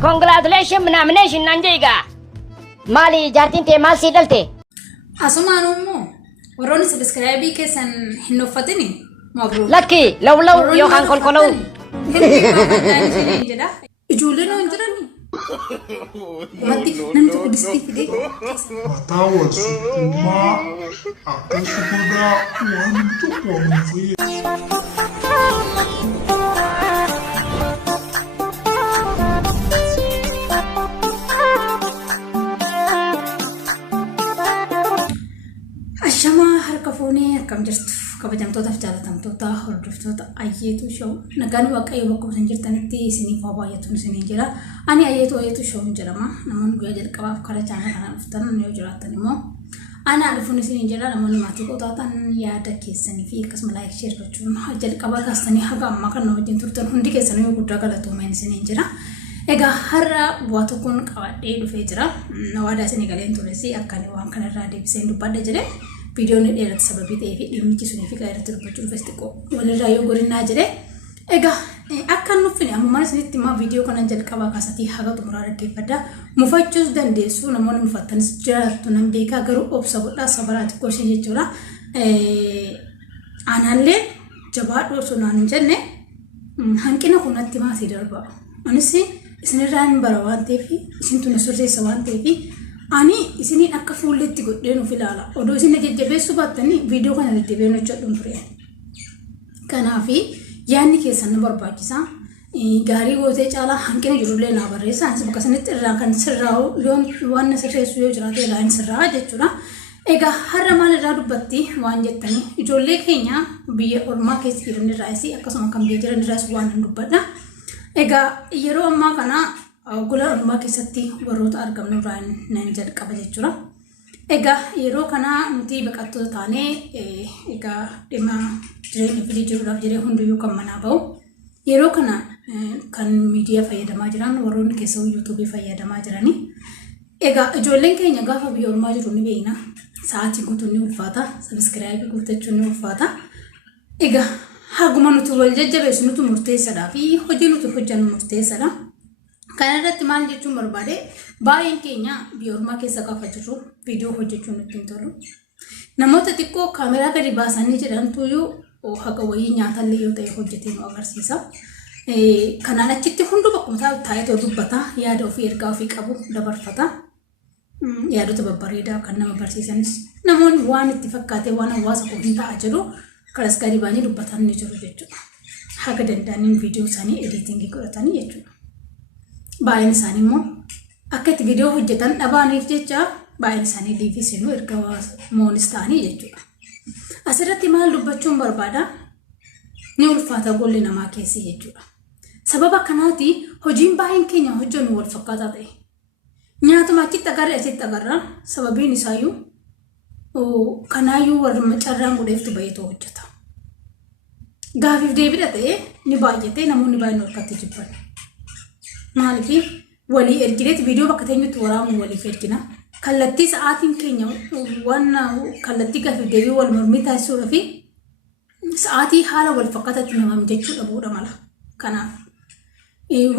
Congratulations nomination nanjayga. Mali jartin te mal sidalte. Asumaanummo warroonni subscribe keessan hin uffatini mabruuk. Lucky law yookaan kolkolaw. Ijoolleen hin jirani. Mati namni tokko distii fidee. Tawas ma akan sukuda wantu komfi. Ashama harka foonee akkam jirtu kabajamtootaaf jaalatamtoota hordoftoota ayyeetu show nagaan waaqayyo bakka isin jirtanitti isiniif baay'atuun isiniin jira ani ayyeetu show jedhama namoonni guyyaa jalqabaaf karaa chaanal kanaan dhuftan yoo jiraattan immoo ana dhufuun isiniin jira namoonni maatii qotaatan yaada keessanii fi akkasuma like share gochuun jalqabaa kaastanii haga ammaa kan wajjin turtan hundi keessanii yoo guddaa galatoomeen isiniin jira. Egaa har'a bu'aa tokkoon qabadhee dhufee jira. Nawaadaa isin galeen turesi akkani waan kanarraa deebisee dubbadha jedhe. Viidiyoon dheeratu sababii ta'ee fi dhimmichi sunii fi qaayirratti dubbachuu dhufes xiqqoo walirraa yoo godhinnaa jedhe. Egaa akka nuffine amma isinitti immoo viidiyoo kana jalqabaa kaasatii haga xumuraa dhaggeeffadha. Mufachuus dandeessu namoonni mufattanis jiraattu nan beekaa garuu obsa godhaa sabaraa xiqqoo ishee jechuudha. Aanaallee jabaadhu osoo naan hin jenne hanqina kunatti maasii darba. Anis isinirraan bara waan ta'eef isintu na sirreessa waan ta'eef ani isiniin akka fuulletti godhee nuuf ilaala. Odoo isin jajjabeessuu baattanii viidiyoo kana deddeebiin hojjedhuun ture. Kanaaf yaadni keessan na barbaachisa. Gaarii gootee caalaa hanqina jirullee naa barreessa. Anis bakka sanitti irraa kan sirraa'u waan na sirreessu yoo jiraate irraa hin sirraa jechuudha. Egaa har'a maal irraa dubbatti waan jettanii ijoollee keenya biyya ormaa keessa jiran irraas akkasuma kan biyya jiran irraas waan hin dubbadha. Egaa yeroo ammaa kana gola ormaa keessatti warroota argamnu irraa nan jalqaba jechuudha. Egaa yeroo kana nuti baqattoota taanee egaa dhimma jireenya fidii jiruudhaaf jedhee hunduyyuu kan manaa bahu. Yeroo kana kan miidiyaa fayyadamaa jiran warroonni keessa yuutuubii fayyadamaa jirani. Egaa ijoolleen keenya gaafa biyya ormaa jiru ni beekna. Sa'aatii guutuun ni ulfaata. Sabiskiraayibii guuttachuun ni ulfaata. Egaa haguma nuti wal jajjabeessu nuti murteessadhaa fi hojii nuti hojjannu murteessadha. Kana irratti maal jechuun barbaade baay'een keenya biyya ormaa keessa gaafa jirru viidiyoo hojjechuun nutti hin tolu. Namoota xiqqoo kaameraa gadi baasanii jedhantuyyuu haqa wayii nyaatallee yoo ta'e hojjetee nu agarsiisa. Kanaan achitti hunduu bakkuma taa'ee dubbata yaada ofii ergaa ofii qabu dabarfata. Yaadota babbareedaa kan nama barsiisanis namoonni waan itti fakkaatee waan hawaasa koo hin ta'a jedhu karas gadi baanii dubbatan ni jiru jechuudha. Haga danda'aniin viidiyoo isaanii editingii godhatanii jechuudha. Baay'een isaanii immoo akka itti viidiyoo hojjetan dhabaaniif jecha baay'een isaanii liivii seenuu erga moonis ta'anii jechuudha. Asirratti maal dubbachuun barbaada? Ni ulfaata golli namaa keessi jechuudha. Sababa kanaati hojiin baay'een keenya hojjennu wal fakkaataa ta'e. Nyaatuma achitti agarre asitti agarra sababiin isaayyuu kanaayyuu warri carraan godheeftu baay'eetu hojjeta. Gaafiif deebiidha ta'ee ni baay'ate namoonni baay'een harkatti jibban. Maaliif walii ergileeti viidiyoo bakka teenyutti waraamu waliif ergina. Kallattii sa'aatiin keenya waan kallattii gaafiif deebii wal mormii taasisuudha fi sa'aatii haala wal fakkaataatti namaam jechuu dhabuudha mala. Kanaaf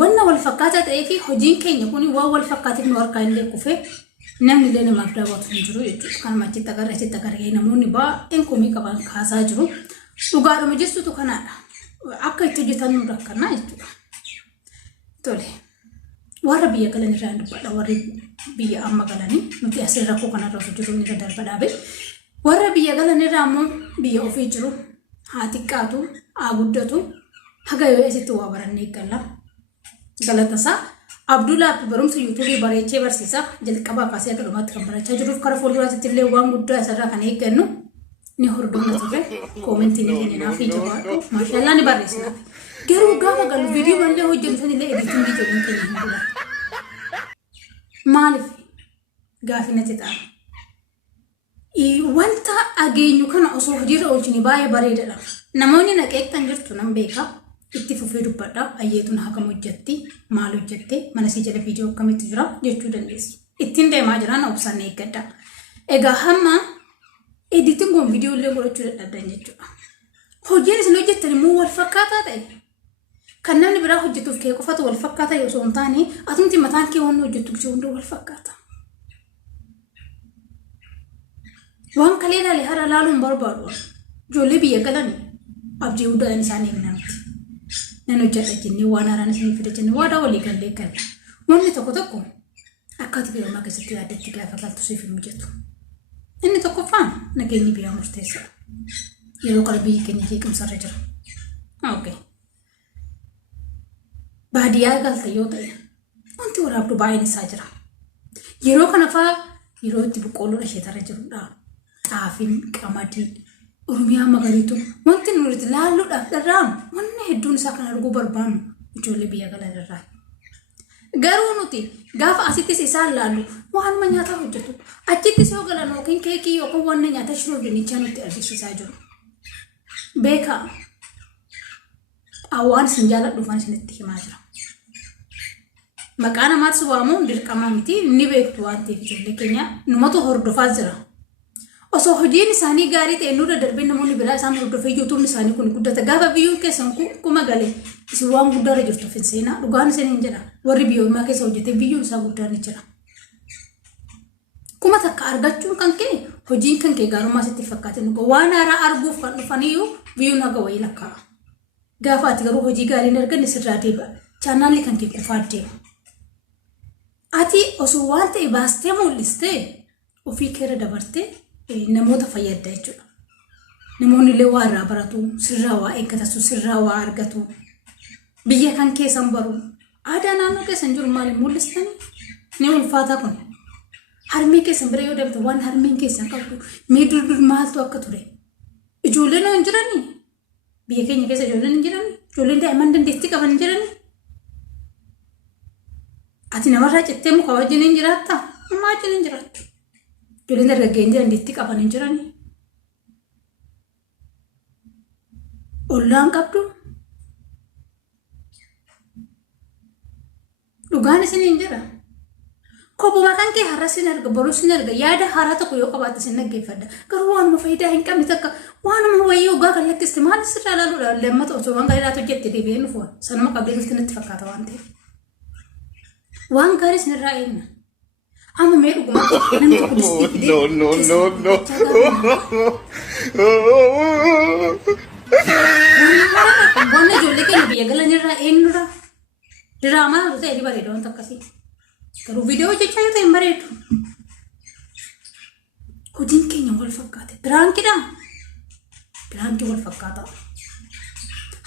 wanna wal fakkaataa ta'ee fi hojiin keenya kun waan wal fakkaateef nu harkaa illee kufee namni illee namaaf daawwatu hin jiru jechuudha. Kanuma achitti agarree namoonni baay'een komii qaban kaasaa jiru. Dhugaadhuma jechuutu kanaadha. Akka itti hojjetan nu rakkannaa jechuudha. Tole. Warra biyya galan irraa dubbadha. Warri biyya amma galanii nuti asirra rakkoo kanarra jiru ni darba dhaabe. Warra biyya galan irraa ammoo biyya ofii jiru haa xiqqaatu haa guddatu haga yoo asitti waa barannee eeggalla. Galatasaa Abdullahi barumsa yuutuubii bareechee barsiisa jalqabaa kaasee akka dhumaatti kan barachaa jiruuf karaa fuulduraatti illee waan guddaa isarraa kan eeggannu ni hordofna turre koomentii ni kenninaaf jabaadhu maashaallah ni barreessinaaf garuu gaafa galu viidiyoo malee hojjetu sanillee editingii jedhuun keenya hin bulan maaliif gaafinatti ta'a wanta ageenyu kana osoo hojiirra oolchini baay'ee bareedadha namoonni naqeeqtan jirtu nan beeka itti fufee dubbadha ayyeetuun hagam hojjetti maal hojjette mana sii jala viidiyoo akkamitti jira jechuu dandeessu ittiin deemaa jiraan obsaan eeggadha. Egaa hamma editing goon viidiyoo illee godhachuu dadhabdan jechuudha. Hojiin isin hojjettan immoo wal fakkaataa ta'e kan namni biraa hojjetuuf kee qofatu wal fakkaata yoo osoo hin taane atumti mataan kee waan hojjetu kee hunda wal fakkaata. Waan kalee laalee hara laaluun barbaadu ijoollee biyya galanii abdii guddaa isaanii eegnamti. Nan hojjedha jennee waan haaraan isin fida jennee waadaa walii gallee kan wanni tokko akkaataa biyyoommaa keessatti yaaddatti gaafa galtu siif hin mijatu. Inni tokkoffaan nageenyi biyyaa murteessaadha. Yeroo kana biyyi keenya jeequmsarra jira. Okay. Baadiyyaa galta yoo ta'e wanti waraabdu baay'een isaa jira. Yeroo kana fa'aa yeroo itti boqqoolloon asheetarra jirudha. Xaafiin qamadii Oromiyaa magariitu wanti nuti laalluudhaaf dharraamu wanni hedduun isaa kan arguu barbaannu ijoollee biyya galaa irraa. Garuu nuti gaafa asittis isaan laallu waanuma nyaataa hojjetu achittis yoo galan yookiin keekii yookiin wanna nyaata shiroo dinnichaa nutti argisiisaa jiru. Beekaa awwaan isin jaaladhu waan isinitti himaa jira. Maqaa namaatti waamuun dirqama miti ni beektu waan ta'eef ijoollee keenya numatu hordofaa jira. Osoo hojiin isaanii gaarii ta'e nurra darbee namoonni biraa isaan hordofee yuutuubni isaanii kun guddata gaafa biyyuun keessan kuma galee isin waan guddaarra jirtu fin seenaa dhugaan isin hin jedha warri biyyoommaa keessa hojjetee biyyuun isaa guddaan ni jira. Kuma takka argachuun kan kee hojiin kan kee gaarummaa sitti fakkaate nuka waan haaraa arguuf kan dhufaniyyuu biyyuun haga wayii lakkaa'a. Gaafa ati garuu hojii gaarii hin arganne sirraa deebi'a chaanaalli kan kee qofaa deema. Ati osoo waan ta'e baastee mul'istee ofii keera dabartee namoota fayyadda jechuudha. Namoonni illee waa irraa baratu, sirraa waa eeggatu, sirraa waa argatu. Biyya kan keessan baru aadaa naannoo keessan jiru maaliin mul'istanii? Ni ulfaataa kun. Harmee keessan bira yoo dabta waan harmeen keessan qabdu mee dur maaltu akka ture? Ijoolleen hin jiranii? Biyya keenya keessa ijoolleen hin jiranii? Ijoolleen daa'imman dandeettii qaban hin jiranii? Ati namarraa cittee muka wajjin hin jiraattaa? Namaa wajjin hin jiraattu. Ijoolleen dargaggeeyyiin dandeettii qaban hin jiranii? Ollaan qabdu? Dhugaan isin hin jira. Kophuma kan kee har'a sin arga, boruu sin arga, yaada haaraa tokko yoo qabaatte sin dhaggeeffadha. Garuu waanuma faayidaa hin qabne takka waanuma wayii ogaa kan lakkiste maal sirraa ilaaluudha lammata osoo waan gaarii laatu hojjette deebi'ee nuuf sanuma qabdee dhufti natti fakkaata waan ta'eef. Waan gaarii sinirraa eenna. Amma mee dhuguma namni tokko distii fidee waan ijoollee keenya biyya galanirraa eenyurraa diraamaa yoo ta'e bareeda wanta akkasii. Garuu viidiyoo hojjechaa yoo ta'e hin bareedu. Hojiin keenya wal fakkaate. Biraankiidha. Biraankii wal fakkaata.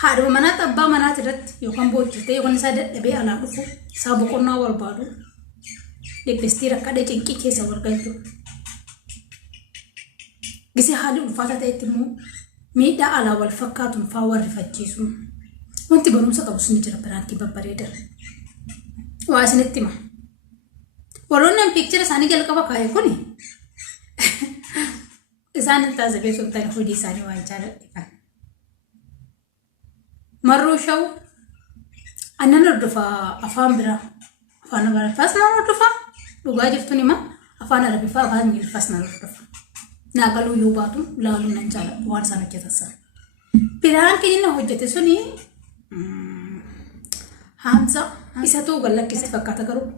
Haadhuma manaatti abbaa manaatti irratti yookaan booddee yookaan isaa dadhabee alaa dhufu isaa boqonnaa barbaadu. Dhibbistii rakkadee cinqii keessa wal galchu. Gisee haalli ulfaataa ta'etti immoo miidhaa alaa wal fakkaatuun faa warri facciisu. Wanti barumsa qabus ni jira biraankii babbareedan. Waa isinitti hima. Warroonni piikchara isaanii jalqaba kaa'e kuni isaan hin taasifee sultaan hojii isaanii waan jaaladhe. Marruu shawu annan hordofa afaan biraa afaan Amaariffaas nan hordofa dhugaa jirtuun hima afaan Arabiffaa afaan Ingiliffaas nan hordofa. Naagaluu yoo baatu laaluu nan jaaladha waan isaan hojjetan sana. Biraankii inni hojjete suni Hamza isatu gallakkise fakkaata garuu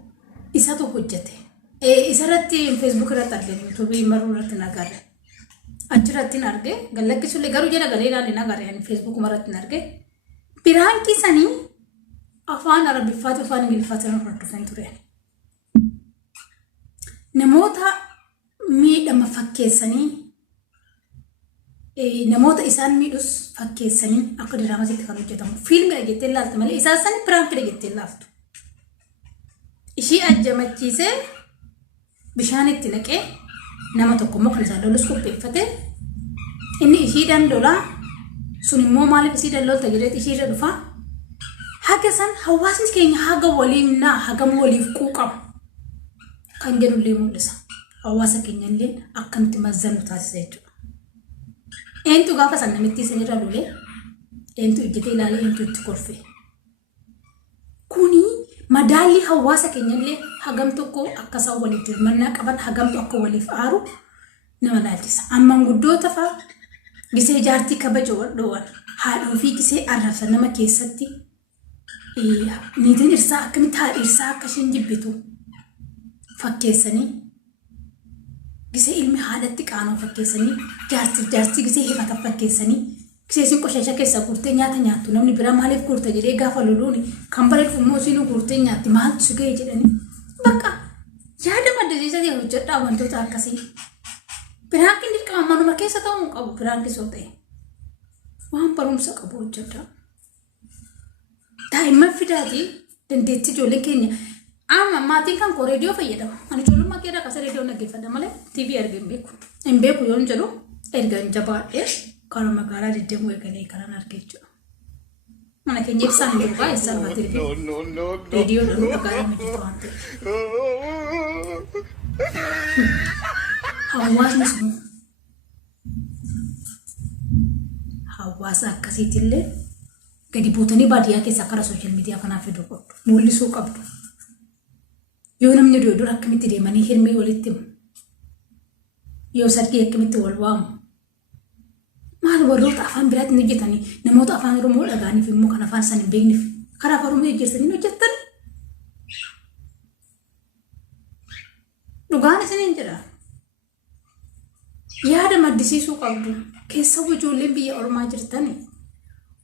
isatu hojjete. Isarratti Facebook irratti argee YouTube marruu irratti nagarre. Achirratti argee gallakkisulle garuu jala galee ilaalee nagarre Facebook irratti argee. Biraankii sanii afaan Arabiffaa afaan Ingiliffaatiin hordofan ture. Namoota miidhama fakkeessanii namoota isaan miidhus fakkeessanii akka diraamasitti kan hojjetamu. Fiilmii dhageettee ilaaltu malee isaan sanii biraankii dhageettee ilaaltu. Ishii ajjamachiisee bishaan itti naqee nama tokko immoo kan isaan lolus qopheeffate inni ishiidhaan lolaa sun immoo maaliif ishiidhaan lolta jedheeti ishiirra dhufaa haga san hawaasni keenya haga waliin naa hagam waliif quuqama kan jedhullee mul'isa. Hawaasa keenya illee akkamitti mazzannu taasisa jechuudha. Eentu gaafa san namitti isinirra lolee eentu ijjatee ilaalee eentu itti kolfee. Kuni madaalli hawaasa keenya illee hagam tokko akka isaan waliif dirmannaa qaban hagamtu akka waliif aaru nama laalchisa. Amman guddoota fa'aa gisee jaartii kabaja wadhoowwan haadha ofii gisee arrabsa nama keessatti niitiin dhirsaa akkamitti haadha dhirsaa akka isheen jibbitu fakkeessanii gisee ilmi haadhatti qaanoo fakkeessanii jaarsi gisee himata fakkeessanii gisee sin qoshasha keessa guurtee nyaata nyaattu namni bira maaliif guurta jedhee gaafa loluuni kan bareedu immoo sinuu guurtee nyaatti maaltu si ga'e jedhanii bakka yaada maddisiisaa hojjedhaa wantoota akkasii biraankiin dirqama manuma keessa ta'uu qabu biraankisoo ta'e waan barumsa qabu hojjedhaa. Daa'imman fidaatii dandeettii ijoollee keenya amma maatiin kan koo reediyoo fayyadama. Ani ijoollummaa keessa akkasa reediyoo dhaggeeffadha malee TV erga hin beeku. Hin beeku yoo hin jedhu erga hin jabaadhee kan magaalaa deddeemuu eegalee kanan argee jechuudha. Mana keenya ibsaan hin jiru baay'ee isaan baatee reediyoo dhaan magaalaa miidhagina waan ta'eef. Hawaasni sun hawaasa akkasiitillee gadi buutanii baadiyyaa keessaa karaa sooshaal miidiyaa kanaaf fiduu qabdu. Mul'isuu qabdu. Yoo namni dura akkamitti deemanii hirmii walitti himu. Yoo sargii akkamitti wal waamu. Maal warroota afaan biraatiin hojjetanii namoota afaan Oromoo dhagaaniif immoo kan afaan san hin beekneef karaa afaan Oromoo hojjetanii hojjetan. Dhugaan isiniin jedha. Yaada maddisiisuu qabdu. Keessawwan ijoolleen biyya Oromaa jirtanii.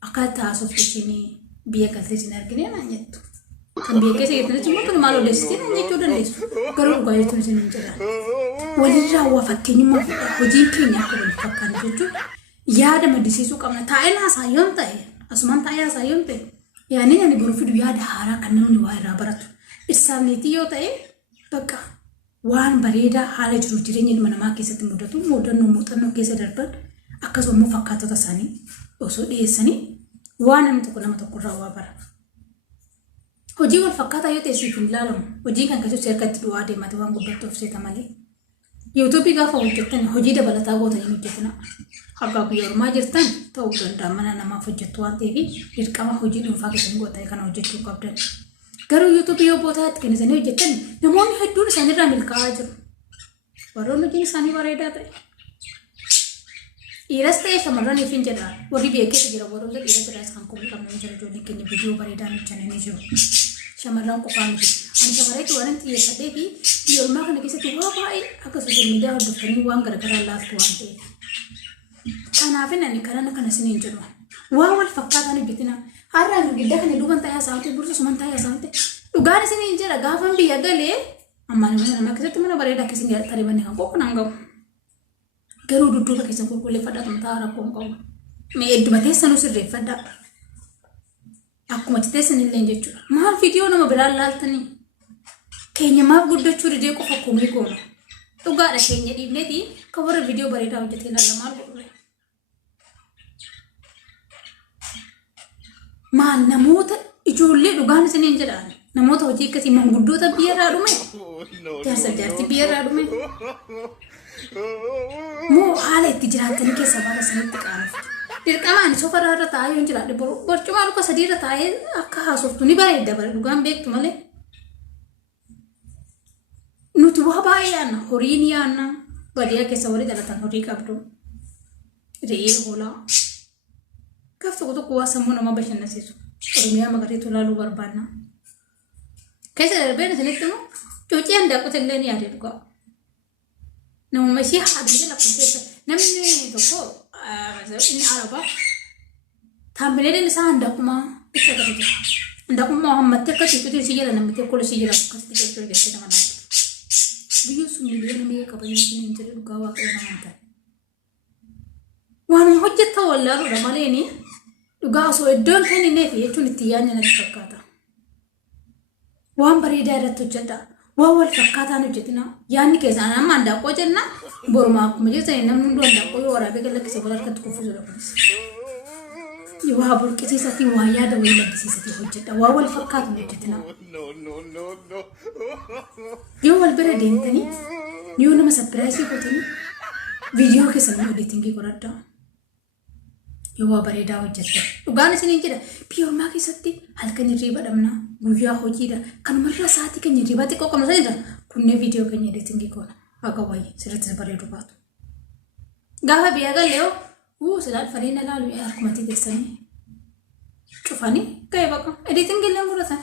Akkaataa haasoftuutiin biyya galtee isin argine naan jettu. Kan biyya keessa jirtanitti immoo kan maal odeessitiin naan jechuu dandeessu. Garuu dhugaa jechuun isin hin jedhan. Walirraa waa fakkeenyummaa hojii keenya akka waliin fakkaanne jechuun yaada maddisiisuu qabna. Taa'een haasaayoon ta'e asumaan taa'ee haasaayoon ta'e yaadni ani boruu fidu yaada haaraa kan namni waa irraa baratu. Ibsaaniitii yoo ta'e bakka waan bareedaa haala jiruuf jireenya ilma namaa keessatti mudatu muuxannoo keessa darban akkasuma fakkaatota isaanii osoo dhiyeessanii waan namni tokko nama tokkorraa waa bara. Hojii wal fakkaataa yoo ta'e siif hin ilaalamu. Hojii kan keessatti harkatti du'aa deemate waan guddattu of seeta malee. Yuutuubii gaafa hojjettan hojii dabalataa gootanii hojjetina. Haggaa biyya Oromaa jirtan ta'uu danda'a mana namaaf hojjettu waan ta'eef dirqama hojii dhuunfaa keessatti gootanii kana hojjechuu qabdan. Garuu yuutuubii yoo bootaatti kennisanii hojjettan namoonni hedduun isaanirraa milkaa'aa jiru. Warroonni hojiin isaanii bareedaa ta'e. Dhiiras ta'ee shamarraniif hin jedha. Warri biyya keessa jira warroota dhiira jiraas kan qubii qabnan jira ijoolleen keenya viidiyoo bareedaan hojjetanii jiru. Shamarran qofaa miti. Ani shamarreetti waan xiyyeeffadhee fi biyya Oromaa kana keessatti waa baay'ee akka sooshaal miidiyaa hordoftanii waan garagaraa laattu waan ta'eef. Kanaaf ani kana isiniin jedhu. Waan wal fakkaataan hojjetina. Har'aan guddaa kana duuban ta'ee haasa'amte bursa suman ta'ee haasa'amte. Dhugaan isiniin jedha gaafan biyya galee ammaan nama keessatti mana bareedaa keessatti tareebanne kan qoqqoon gahu. Garuu dudduuba keessa qulqulleeffadhaa tumtaa rakkoon qabu. Mee hedduma teessanuu sirreeffadhaa. Akkuma teessan illee jechuudha. Maal viidiyoo nama biraan laaltanii? Keenya maaf guddachuu didee qofa kumii goona. Dhugaadha keenya dhiibneeti kan warra viidiyoo bareedaa hojjetee ilaalla maal godhudha. Maal namoota ijoollee dhugaan isiniin jedhaan namoota hojii akkasii manguddoota biyyarraa dhume jaartii biyyarraa dhume moo haala itti jiraatanii keessa baala sanitti qaanuuf dirqamaan sofarraa irra taa'ee yoo jiraadhe borcumaa luka sadii irra taa'ee akka haasoftu ni bareedda bara dhugaan beektu malee nuti waa baay'ee yaanna horii ni yaanna baadiyyaa keessa warri dhalatan horii qabdu re'ee hoolaa Gaaf tokko waa sammuu nama bashannansiisu. Oromiyaa magariitu ilaaluu barbaanna. Keessa darbeen isinitti immoo cuucii handaaqota illee ni yaadee dhugaa. Namuma ishee haadha jala kun keessa namni tokko inni arabaa taambileen isaa handaaqumaa ibsa qabu jira. Handaaqumaa hammattee akka cuucuutiin ishee jala namni tokko ishee jala akkasitti jechuu jettee nama laata. Biyyoon sun miliyoona meeqa qabanii hin jedhe dhugaa waaqayyoon amantaa. Waan hojjetta wallaaluudha malee ni dhugaa osoo iddoon kan inni fi jechuun itti yaadne natti fakkaata. Waan bareedaa irratti hojjedha. Waan wal fakkaataan hojjetina. Yaadni keessaan amma handaaqqoo jenna borumaa akkuma jirtan namni hunduu handaaqqoo yoo waraabee galakkisa wal harkatti kuffisuu dhabuunis. Waa burqisiisatii waa yaada wayii maddisiisatii hojjedha. Waa wal fakkaatu hojjetina. Yoo wal bira deemtanii yoo nama sapiraayisii gootanii viidiyoo keessatti editingii godhadhaa. Yoo bareedaa hojjetta. Dhugaan isiniin jedha biyya Oromaa keessatti halkan hirriba dhabna guyyaa hojiidha. Kanumarraa sa'aatii keenya hirribaa xiqqoo qabna sanidha. Kunneen viidiyoo keenya editingii goona. Akka wayii sirriitti bareedu baatu. Gaafa biyya galee silaa dhufanii na laalu harkumatti teessanii. cufanii ga'ee baqa ediitiin gilleen godhatan.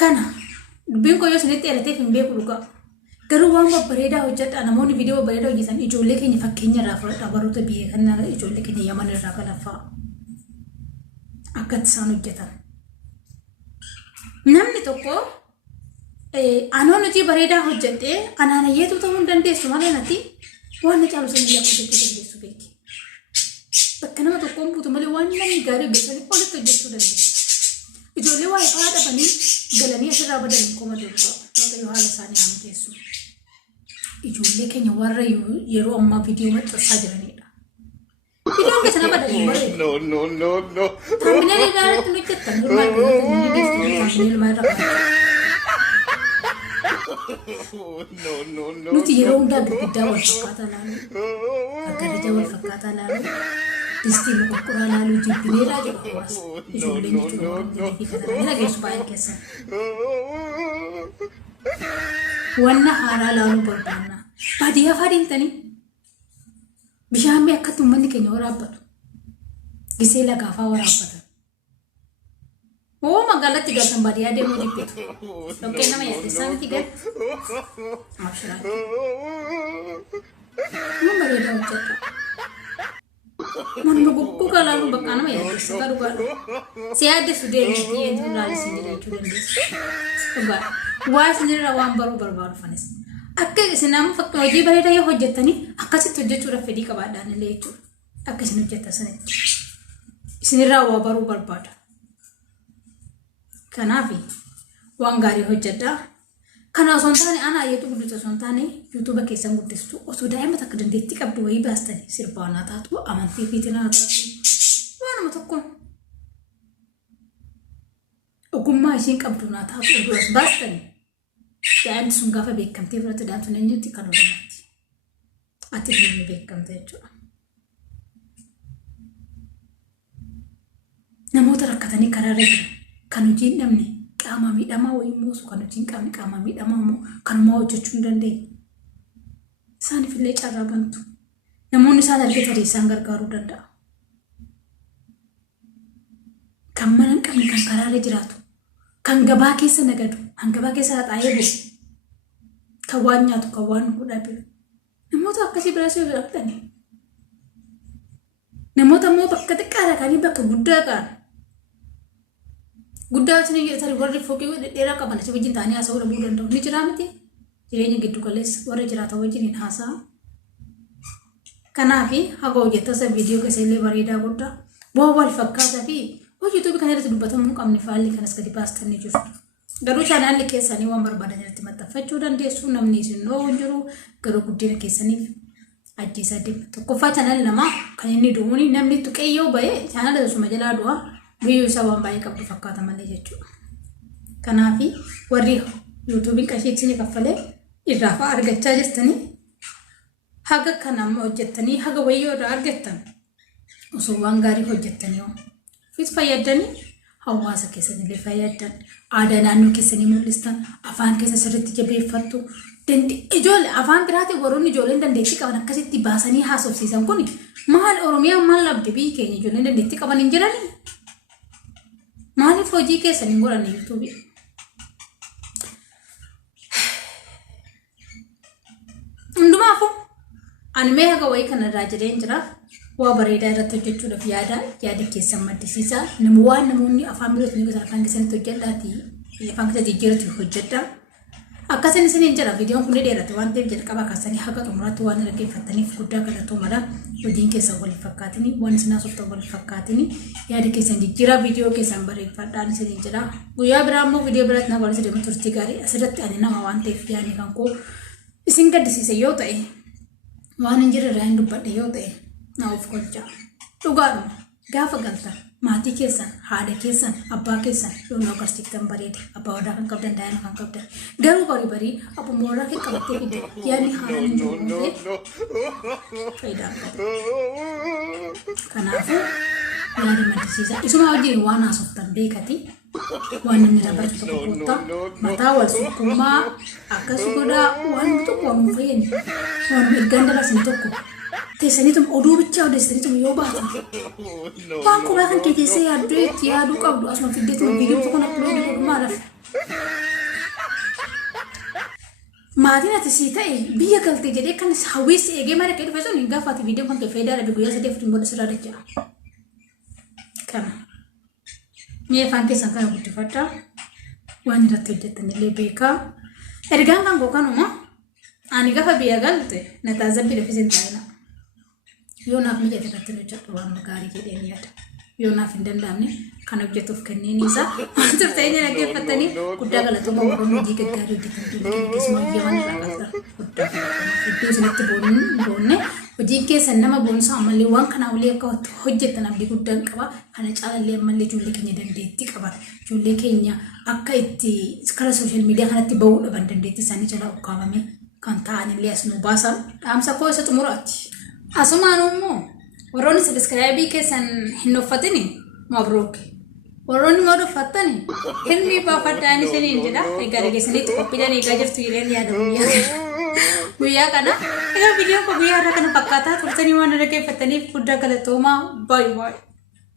Kana dubbiin koo yoo isinitti dheerateef hin beeku dhugaa. Garuu waan babbareedaa hojjedha namoonni viidiyoo babbareedaa hojjetan ijoollee keenya fakkeenya irraa fudhadha baroota biyya kanaa ijoollee keenya Yaman irraa kalaffaa akkatti isaan hojjetan. Namni tokko anoo nuti bareedaa hojjedhee anaanayyeetu ta'uu hin dandeessu malee nati waan na caalu sanii akka hojjechuu dandeessu beeki. Bakka nama tokkoon buutu malee waan namni gaarii hojjetanii olitti hojjechuu dandeessu. Ijoollee waa ifaa dhabanii galanii asirraa badanii koma durba waaqayyo haala isaanii haa mijeessu. Ijoollee keenya warra yeroo ammaa viidiyoo maxxansaa jiranidha. Viidiyoon keessa nama badanii bareedu. No. Taambileen irratti hojjettan nuti yeroo hundaa gurguddaa wal fakkaataa laalu, aggarijaa wal fakkaataa laalu, distii muqurquraa laalu jibbineedhaa jedhu hawaasa. Ijoolleen jechuudha fi kataranii dhageessu baay'ee keessan. Wanna haaraa laaluu barbaanna. Baadiyyaa fa'aa deemtanii bishaan akkatti uummanni keenya waraabbatu. Gisee lagaafaa waraabbatan. Oo magaalatti galtan baadiyyaa deemuu jibbitu. Dhoqqee nama yaaddeessaa miti gal. Abshiraati. Nama bareedaa hojjeta. Manuma guggugaa laaluu bakka nama yaaddeessa garuu gaadha. Si yaaddeessu deemee eenyuun laalisiin jira jechuu dandeessu. Dhugaadha. Waa isinirraa waan baruu barbaadu fanis. Akka isin amma fakka hojii bareedaa yoo hojjettanii akkasitti hojjechuudhaaf fedhii qabaadhaan illee jechuudha. Akka isin hojjettan sanitti. Isinirraa waa baruu barbaada. Kanaaf waan gaarii hojjedhaa. Kana osoo hin taane ana ayyeetu guddisu osoo hin taane yuutuuba keessan guddistu osoo daa'ima takka dandeettii qabdu wayii baastanii sirbaa naa taatu amantii fiitiin naa taatu waanuma tokkoon ogummaa isiin qabdu naa taatu oduu as baastanii daa'imni sun gaafa beekamtee fudhatte daa'imtuun eenyutti kan oolamaatti. Ati illee ni beekamte jechuudha. Namoota rakkatanii karaarra jiran kan hojii hin dhabne qaama miidhamaa wayii moosu kan hojii hin qabne qaama miidhamaa immoo kanumaa hojjechuu hin dandeenye. Isaaniif illee carraa bantu. Namoonni isaan argatan isaan gargaaruu danda'a. Kan mana hin qabne kan karaarra jiraatu. Kan gabaa keessa nagadu, kan gabaa keessa haxaa'ee bu'u, kan waan nyaatu, kan waan dhabe. Namoota akkasii biraasii fudhatanii. Namoota immoo bakka xiqqaadha kan bakka guddaa qaban. Guddaa isin tarii warri foqii dheeraa qaban asii wajjin ta'anii haasa'uu dhabuu danda'u. Ni jiraa miti? Jireenya giddu galeessa warra jiraatan wajjin haasa'a. Kanaaf haga hojjettasa viidiyoo keessa illee bareedaa guddaa. Bu'aa wal fakkaataa fi YouTube kan irratti dubbatamuu qabne faalli kanas gadi baastanii jirtu. Garuu chaanaalli keessanii waan barbaadan irratti maxxanfachuu dandeessu. Namni isin dhoohu hin jiru. Garuu guddina keessaniif ajjeesaa deema. Tokkoffaa chaanaalli namaa kan inni du'uuni namni tuqeeyyoo bahee chaanaala isuma jalaa du'a biyyoo isaa waan baay'ee qabdu fakkaata malee jechuudha. Kanaaf warri YouTubein qarshii isin kaffalee irraa fa'aa argachaa jirtanii haga kana hojjettanii haga wayyoo irraa argattan osoo waan gaarii hojjettanii Fis fayyadanii hawaasa keessanillee fayyadan aadaa naannoo keessanii mul'istan afaan keessa sirriitti jabeeffattu ijoollee afaan biraatiin warroonni ijoolleen dandeettii qaban akkasitti baasanii haasofsiisan kun maal Oromiyaa maal labdi biyyi keenya ijoolleen dandeettii qaban hin jiranii maaliif hojii keessanii godhan YouTube hundumaafuu ani mee haga wayii kanarraa jireen jira. Waa bareedaa irratti hojjechuudhaaf yaada keessan maddisiisaa. Namoonni afaan birootiin gosa afaan keessanitti hojjedhaati. Afaan keessatti jijjiirratti hojjedha. Akkasiin isiniin jira viidiyoon kun dheerate waan ta'eef jalqaba kaasanii haga xumuraatti waan dhaggeeffattaniif guddaa galatoo mala. Hojiin keessan waliif fakkaatini waan isin haasoftan waliif fakkaatini yaada keessan jijjiiraa viidiyoo keessan bareeffadhaan isiniin jira. Guyyaa biraa immoo viidiyoo biraatti na waliin deemu turtii gaarii asirratti ani nama waan ta'eef yaadni kan koo isin gaddisiise yoo ta'e waan hin jirre irraa hin dubbadhe yoo ta'e naaf kolcha. Dhugaadhuma gaafa galtan maatii keessan, haadha keessan, abbaa keessan yoo nu agarsiiftan bareeda. Abbaa warraa kan qabdan, daa'ima kan qabdan. Garuu barii abbuma warraa kan qabattee fidde yaadni haalaan hin jiru faayidaa qaba. Kanaafuu yaada maddisiisaa. Isuma wajjin waan haasoftan beekati. Waan inni dabarsu tokko goota. Mataa wal sukkuumaa akkas godhaa waan tokko waan hin fayyadne. Waan ergaan dabarsine tokko. Teessaniitum oduu bichaa odeessaniitum yoo baatan. Waan qubaa kan kee teessee yaaduu qabdu asuma fiddeetuma viidiyoo tokko na uploadii godhu maalaaf. Maatiin ati sii ta'e biyya galtee jedhee kan hawwiisi eegee mara kee dhufe sun hin gaafaati viidiyoo kan kee faayidaa dhabe guyyaa 3 afuriin booda sirraa dachaa. Kana. Mee afaan keessan kana guddifadhaa. Waan irratti hojjetanillee beekaa. Ergaan kan koo kanuma ani gaafa biyya galte na taazabbii lafis hin taa'ina. Yoo naaf mijate irratti hojjedhu waan gaarii jedheen yaada. Yoo naaf hin danda'amne kan hojjetuuf kenneen isaa waan turtanii dhaggeeffatanii guddaa galatoomaa warroonni hojii gaggaarii hojjetan keessumaa biyya waan irraa guddaa iddoo isinitti boonne hojiin keessan nama boonsaa ammallee waan kanaa olii akka hojjetan abdii guddaan qaba. Kana caalallee ammallee ijoollee keenya dandeettii qaban ijoollee keenya akka itti karaa sooshaal miidiyaa kanatti bahuu dhaban dandeettii isaanii jalaa ukkaamame kan ta'anillee as nu baasan dhaamsa koo isa xumuraati. Asumaan immoo warroonni sabiskiraayibii keessan hin uffatini mabruuk. Warroonni moo uffatani hilmi baafadhaan isiniin jedha. Egaa dhageessaniitti qophiidhaan eegaa jirtu yeroo yaada guyyaa kana. Egaa viidiyoon kun guyyaa irraa kana fakkaataa turtanii waan dhaggeeffataniif guddaa galatoomaa. Baay'ee.